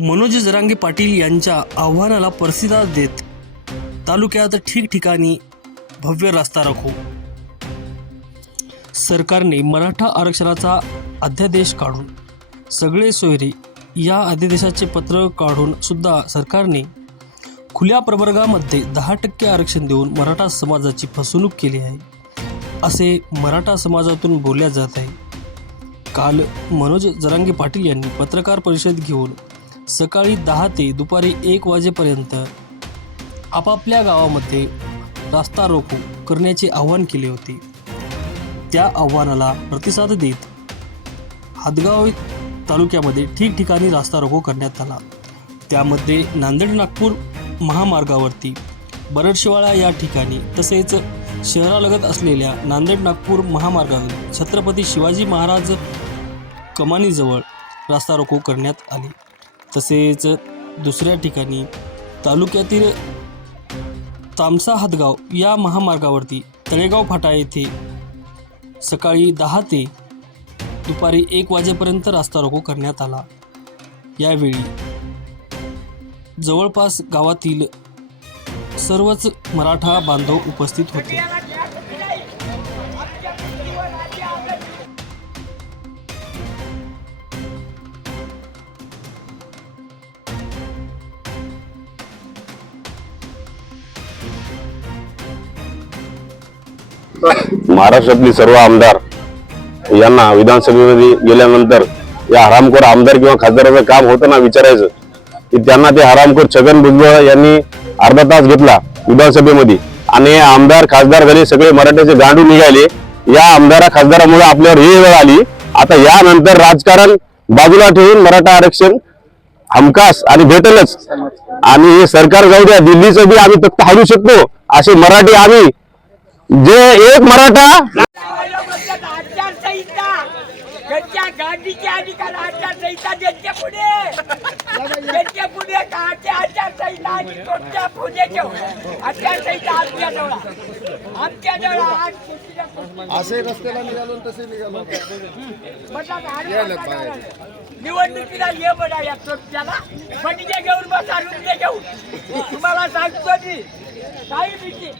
मनोज जरांगे पाटील यांच्या आव्हानाला प्रतिसाद देत तालुक्यात ठिकठिकाणी भव्य रास्ता रोको सरकारने मराठा आरक्षणाचा अध्यादेश काढून सगळे सोयरे या अध्यादेशाचे पत्र काढून सुद्धा सरकारने खुल्या प्रवर्गामध्ये दहा टक्के आरक्षण देऊन मराठा समाजाची फसवणूक केली आहे असे मराठा समाजातून बोलल्या जात आहे. काल मनोज जरांगे पाटील यांनी पत्रकार परिषद घेऊन सकाळी दहा ते दुपारी एक वाजेपर्यंत आपापल्या गावामध्ये रस्ता रोको करण्याचे आव्हान केले होते. त्या आव्हानाला प्रतिसाद देत हादगाव तालुक्यामध्ये ठिकठिकाणी रास्ता रोको करण्यात आला. त्यामध्ये नांदेड नागपूर महामार्गावरती बरडशिवाळा या ठिकाणी तसेच शहरालगत असलेल्या नांदेड नागपूर महामार्गावर छत्रपती शिवाजी महाराज कमानीजवळ रास्ता रोको करण्यात आली. तसेच दुसऱ्या ठिकाणी तालुक्यातील तामसा हादगाव या महामार्गावरती तळेगाव फाटा येथे सकाळी दहा ते दुपारी एक वाजेपर्यंत रास्ता रोको करण्यात आला. यावेळी जवळपास गावातील सर्वच मराठा बांधव उपस्थित होते. महाराष्ट्रातली सर्व आमदार यांना विधानसभेमध्ये गेल्यानंतर या हरामखोर आमदार किंवा खासदाराचं काम होतं ना विचारायचं की त्यांना ते हरामखोर छगन भुजबळ यांनी अर्धा तास घेतला विधानसभेमध्ये. आणि आमदार खासदार झाले सगळे मराठ्याचे गांडू निघाले. या आमदारा खासदारामुळे आपल्यावर ही वेळ आली. आता यानंतर राजकारण बाजूला ठेवून मराठा आरक्षण हमखास आणि भेटलच. आणि हे सरकार जाऊ द्या दिल्लीचं बी आम्ही तख्त हारू शकतो असे मराठी आम्ही जे एक मराठा. गांधीच्या अधिकार आचारसंहिता त्यांच्या पुढे. त्यांच्या पुढे काळाच्या आचारसंहिता आणि पुढे ठेव. आचारसंहिता आमच्या जवळ आमच्या जवळ आज असे रस्त्याला निघालो तसे निघालो. निवडणुकीला ये बघा या तोट्याला बंडगे घेऊन बसा रुपये घेऊन. तुम्हाला सांगतो मी. சாய் பிச்சு